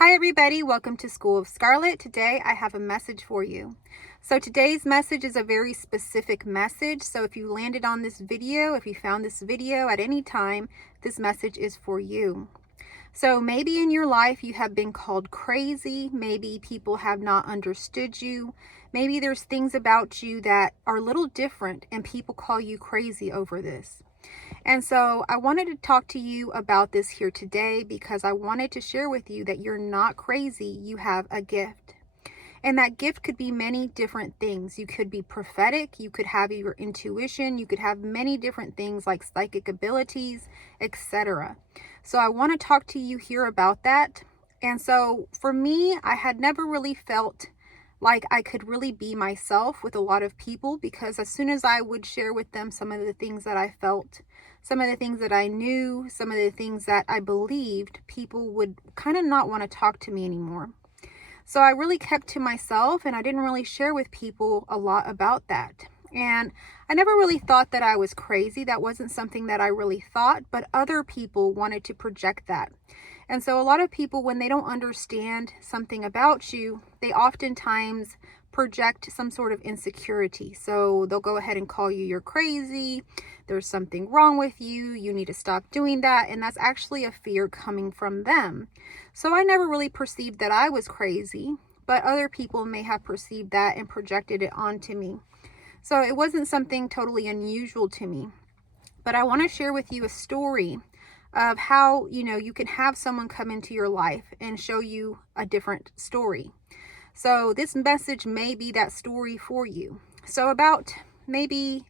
Hi everybody, welcome to School of Scarlet. Today I have a message for you. So today's message is a very specific message. So if you landed on this video, if you found this video at any time, this message is for you. So maybe in your life you have been called crazy. Maybe people have not understood you. Maybe there's things about you that are a little different and people call you crazy over this. And so I wanted to talk to you about this here today because I wanted to share with you that you're not crazy. You have a gift. And that gift could be many different things. You could be prophetic, you could have your intuition, you could have many different things like psychic abilities, etc. So I want to talk to you here about that. And so for me, I had never really felt like I could really be myself with a lot of people, because as soon as I would share with them some of the things that I felt, some of the things that I knew, some of the things that I believed, people would kind of not want to talk to me anymore. So I really kept to myself and I didn't really share with people a lot about that. And I never really thought that I was crazy. That wasn't something that I really thought, but other people wanted to project that. And so a lot of people, when they don't understand something about you, they oftentimes project some sort of insecurity. So they'll go ahead and call you, you're crazy, there's something wrong with you, you need to stop doing that. And that's actually a fear coming from them. So I never really perceived that I was crazy, but other people may have perceived that and projected it onto me. So it wasn't something totally unusual to me. But I want to share with you a story of how, you can have someone come into your life and show you a different story. So this message may be that story for you. So about maybe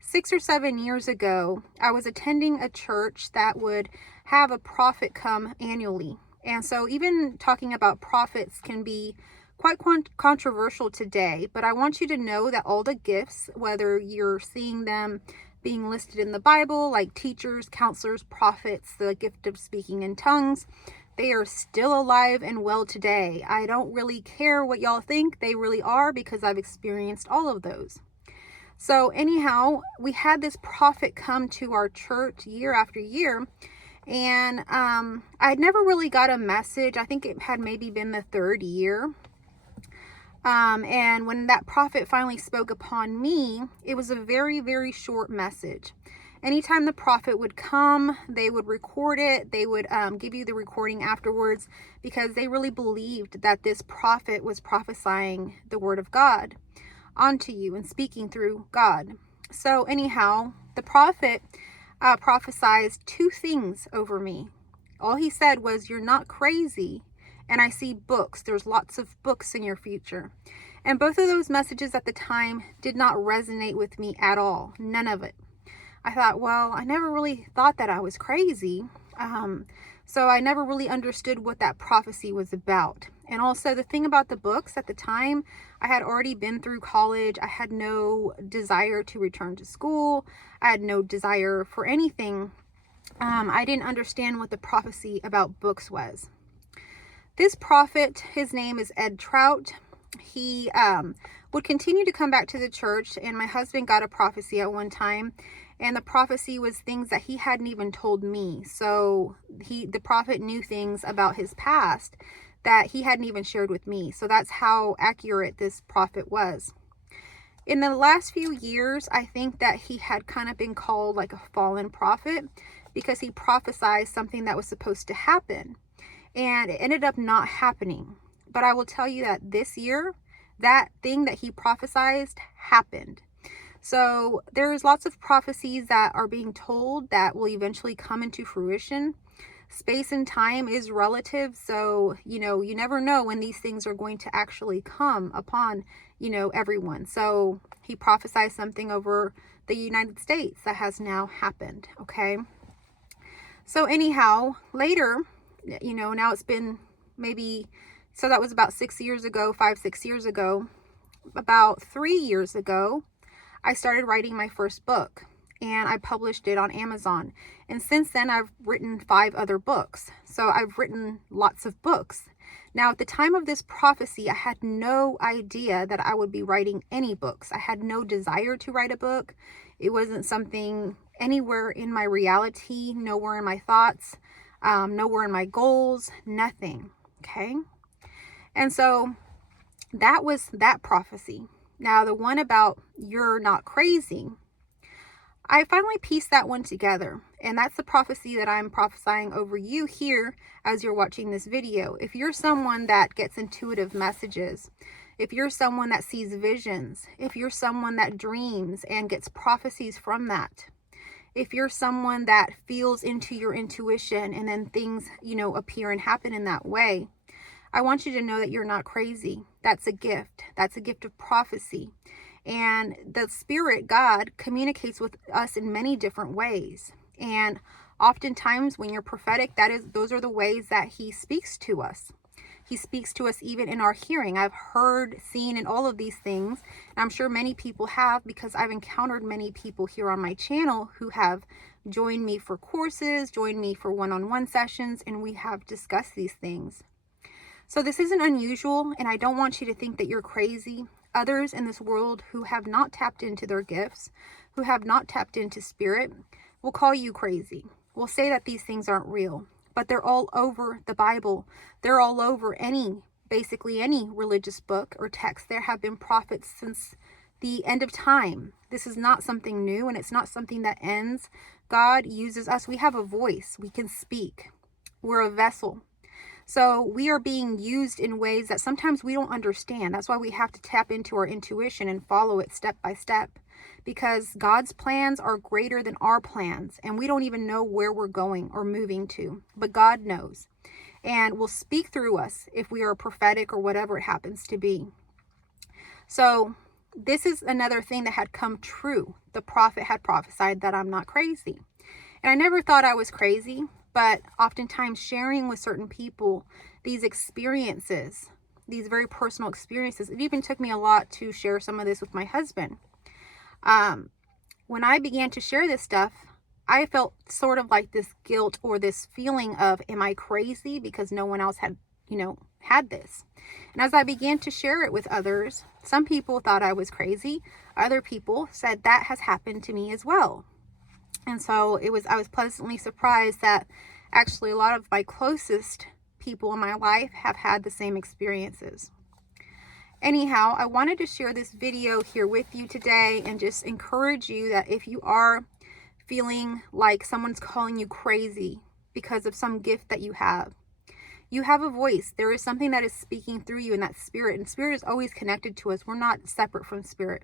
6 or 7 years ago, I was attending a church that would have a prophet come annually. And so even talking about prophets can be quite controversial today, but I want you to know that all the gifts, whether you're seeing them being listed in the Bible, like teachers, counselors, prophets, the gift of speaking in tongues, they are still alive and well today. I don't really care what y'all think. They really are, because I've experienced all of those. So anyhow, we had this prophet come to our church year after year, and I'd never really got a message. I think it had maybe been the third year. And when that prophet finally spoke upon me, it was a very, very short message. Anytime the prophet would come, they would record it. They would give you the recording afterwards, because they really believed that this prophet was prophesying the word of God onto you and speaking through God. So anyhow, the prophet prophesied two things over me. All he said was, "You're not crazy. And I see books. There's lots of books in your future." And both of those messages at the time did not resonate with me at all. None of it. I thought, well, I never really thought that I was crazy. So I never really understood what that prophecy was about. And also the thing about the books at the time, I had already been through college. I had no desire to return to school. I had no desire for anything. I didn't understand what the prophecy about books was. This prophet, his name is Ed Trout. He would continue to come back to the church, and my husband got a prophecy at one time, and the prophecy was things that he hadn't even told me. So the prophet knew things about his past that he hadn't even shared with me. So that's how accurate this prophet was. In the last few years, I think that he had kind of been called like a fallen prophet, because he prophesied something that was supposed to happen. And it ended up not happening. But I will tell you that this year, that thing that he prophesied happened. So there's lots of prophecies that are being told that will eventually come into fruition. Space and time is relative. So, you never know when these things are going to actually come upon, everyone. So he prophesied something over the United States that has now happened. Okay. So anyhow, later, now it's been maybe, so that was about 6 years ago, 5-6 years ago. About 3 years ago, I started writing my first book, and I published it on Amazon. And since then, I've written 5 other books. So I've written lots of books. Now, at the time of this prophecy, I had no idea that I would be writing any books. I had no desire to write a book. It wasn't something anywhere in my reality, nowhere in my thoughts. Nowhere in my goals, nothing. Okay. And so that was that prophecy. Now, the one about you're not crazy, I finally pieced that one together. And that's the prophecy that I'm prophesying over you here as you're watching this video. If you're someone that gets intuitive messages, if you're someone that sees visions, if you're someone that dreams and gets prophecies from that, if you're someone that feels into your intuition and then things, appear and happen in that way, I want you to know that you're not crazy. That's a gift. That's a gift of prophecy. And the Spirit, God, communicates with us in many different ways. And oftentimes when you're prophetic, those are the ways that He speaks to us. He speaks to us even in our hearing. I've heard, seen, and all of these things. And I'm sure many people have, because I've encountered many people here on my channel who have joined me for courses, joined me for one-on-one sessions, and we have discussed these things. So this isn't unusual, and I don't want you to think that you're crazy. Others in this world who have not tapped into their gifts, who have not tapped into Spirit, will call you crazy. Will say that these things aren't real. But they're all over the Bible. They're all over basically any religious book or text. There have been prophets since the end of time. This is not something new, and it's not something that ends. God uses us. We have a voice. We can speak. We're a vessel. So we are being used in ways that sometimes we don't understand. That's why we have to tap into our intuition and follow it step by step. Because God's plans are greater than our plans, and we don't even know where we're going or moving to, but God knows, and will speak through us if we are prophetic or whatever it happens to be. So this is another thing that had come true. The prophet had prophesied that I'm not crazy, and I never thought I was crazy, but oftentimes sharing with certain people these experiences, these very personal experiences, it even took me a lot to share some of this with my husband. When I began to share this stuff, I felt sort of like this guilt or this feeling of, am I crazy? Because no one else had, had this. And as I began to share it with others, some people thought I was crazy. Other people said that has happened to me as well. And so I was pleasantly surprised that actually a lot of my closest people in my life have had the same experiences. Anyhow, I wanted to share this video here with you today and just encourage you that if you are feeling like someone's calling you crazy because of some gift that you have a voice. There is something that is speaking through you in that Spirit, and Spirit is always connected to us. We're not separate from Spirit.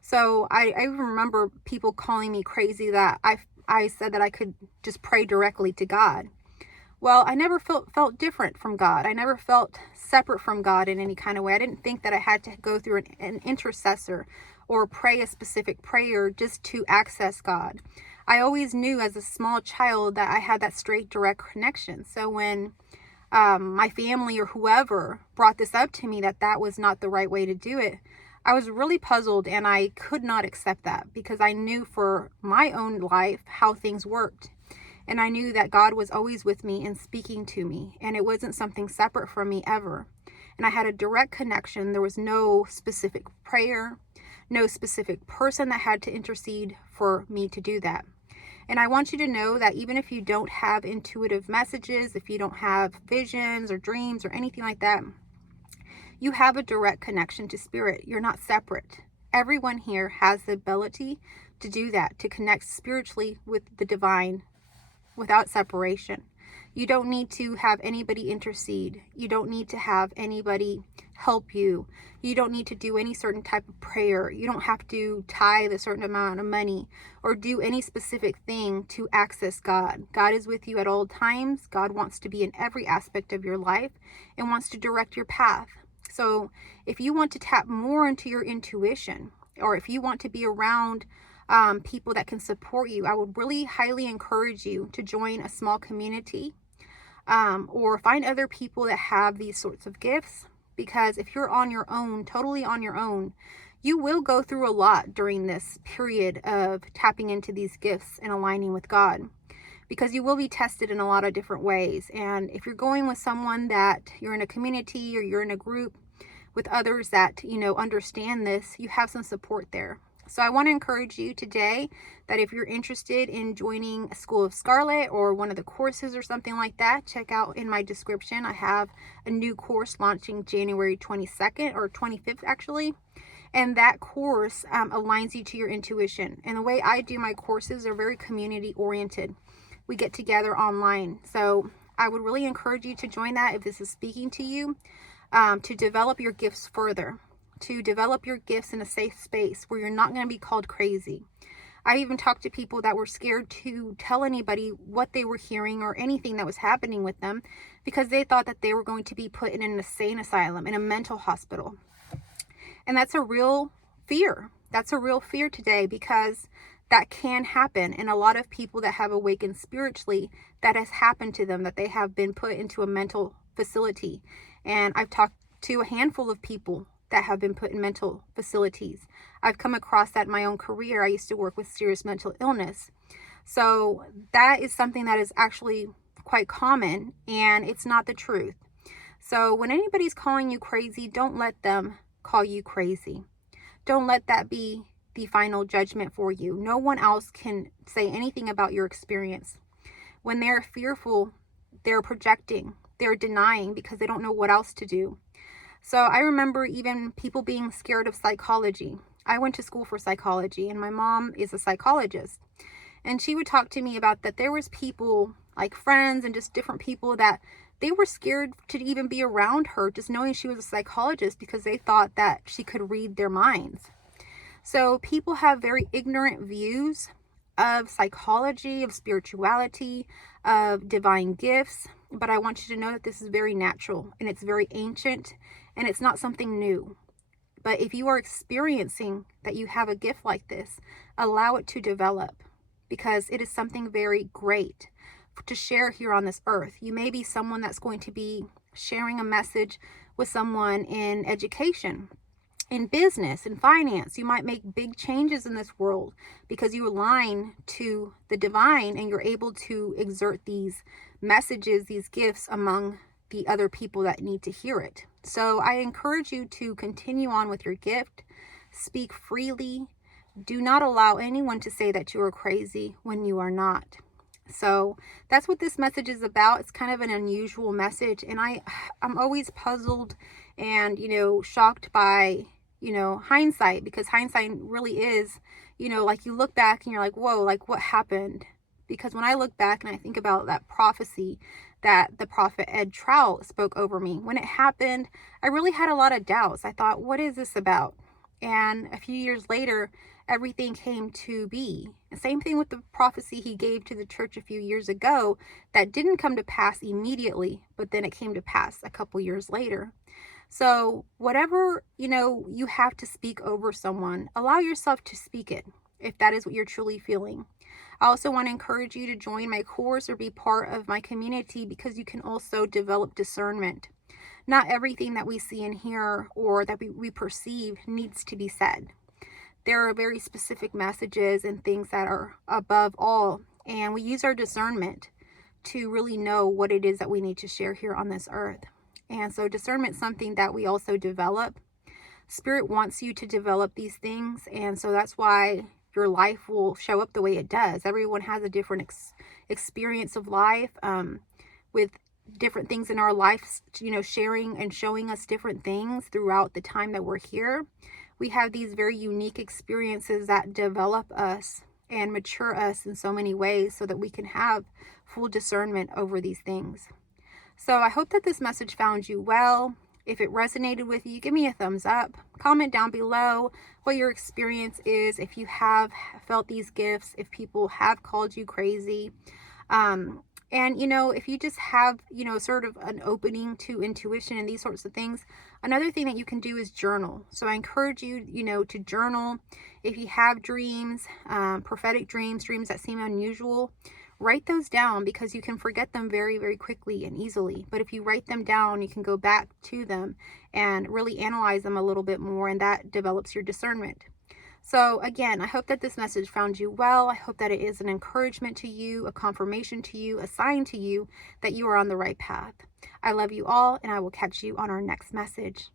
So I even remember people calling me crazy that I said that I could just pray directly to God. Well, I never felt different from God. I never felt separate from God in any kind of way. I didn't think that I had to go through an intercessor or pray a specific prayer just to access God. I always knew as a small child that I had that straight, direct connection. So when my family or whoever brought this up to me, that was not the right way to do it, I was really puzzled, and I could not accept that because I knew for my own life how things worked. And I knew that God was always with me and speaking to me, and it wasn't something separate from me ever. And I had a direct connection. There was no specific prayer, no specific person that had to intercede for me to do that. And I want you to know that even if you don't have intuitive messages, if you don't have visions or dreams or anything like that, you have a direct connection to Spirit. You're not separate. Everyone here has the ability to do that, to connect spiritually with the divine without separation. You don't need to have anybody intercede. You don't need to have anybody help you. You don't need to do any certain type of prayer. You don't have to tithe a certain amount of money or do any specific thing to access God. God is with you at all times. God wants to be in every aspect of your life and wants to direct your path. So if you want to tap more into your intuition, or if you want to be around people that can support you, I would really highly encourage you to join a small community or find other people that have these sorts of gifts. Because if you're on your own, totally on your own, you will go through a lot during this period of tapping into these gifts and aligning with God, because you will be tested in a lot of different ways. And if you're going with someone that you're in a community or you're in a group with others that, understand this, you have some support there. So I want to encourage you today that if you're interested in joining a School of Scarlet or one of the courses or something like that, check out in my description. I have a new course launching January 22nd or 25th actually. And that course aligns you to your intuition. And the way I do my courses are very community oriented. We get together online. So I would really encourage you to join that if this is speaking to you, to develop your gifts further, to develop your gifts in a safe space where you're not going to be called crazy. I even talked to people that were scared to tell anybody what they were hearing or anything that was happening with them because they thought that they were going to be put in an insane asylum, in a mental hospital. And that's a real fear. That's a real fear today because that can happen. And a lot of people that have awakened spiritually, that has happened to them, that they have been put into a mental facility. And I've talked to a handful of people that have been put in mental facilities. I've come across that in my own career. I used to work with serious mental illness. So that is something that is actually quite common, and it's not the truth. So when anybody's calling you crazy, don't let them call you crazy. Don't let that be the final judgment for you. No one else can say anything about your experience. When they're fearful, they're projecting, they're denying because they don't know what else to do. So I remember even people being scared of psychology. I went to school for psychology, and my mom is a psychologist. And she would talk to me about that there was people, like friends and just different people, that they were scared to even be around her, just knowing she was a psychologist, because they thought that she could read their minds. So people have very ignorant views of psychology, of spirituality, of divine gifts. But I want you to know that this is very natural, and it's very ancient, and it's not something new. But if you are experiencing that you have a gift like this, allow it to develop, because it is something very great to share here on this earth. You may be someone that's going to be sharing a message with someone in education, in business, in finance. You might make big changes in this world because you align to the divine, and you're able to exert these messages, these gifts among the other people that need to hear it. So I encourage you to continue on with your gift. Speak freely. Do not allow anyone to say that you are crazy when you are not. So that's what this message is about. It's kind of an unusual message, and I'm always puzzled and, shocked by, hindsight, because hindsight really is, like you look back and you're like, whoa, like what happened? Because when I look back and I think about that prophecy that the prophet Ed Trout spoke over me, when it happened, I really had a lot of doubts. I thought, what is this about? And a few years later, everything came to be. The same thing with the prophecy he gave to the church a few years ago that didn't come to pass immediately, but then it came to pass a couple years later. So whatever, you have to speak over someone, allow yourself to speak it if that is what you're truly feeling. I also want to encourage you to join my course or be part of my community, because you can also develop discernment. Not everything that we see and hear or that we perceive needs to be said. There are very specific messages and things that are above all, and we use our discernment to really know what it is that we need to share here on this earth. And so discernment is something that we also develop. Spirit wants you to develop these things, and so that's why your life will show up the way it does. Everyone has a different experience of life, with different things in our life, sharing and showing us different things throughout the time that we're here. We have these very unique experiences that develop us and mature us in so many ways so that we can have full discernment over these things. So I hope that this message found you well. If it resonated with you, give me a thumbs up. Comment down below what your experience is, if you have felt these gifts, if people have called you crazy. And, if you just have, sort of an opening to intuition and these sorts of things, another thing that you can do is journal. So I encourage you, to journal. If you have dreams, prophetic dreams that seem unusual, write those down, because you can forget them very, very quickly and easily. But if you write them down, you can go back to them and really analyze them a little bit more, and that develops your discernment. So again, I hope that this message found you well. I hope that it is an encouragement to you, a confirmation to you, a sign to you that you are on the right path. I love you all, and I will catch you on our next message.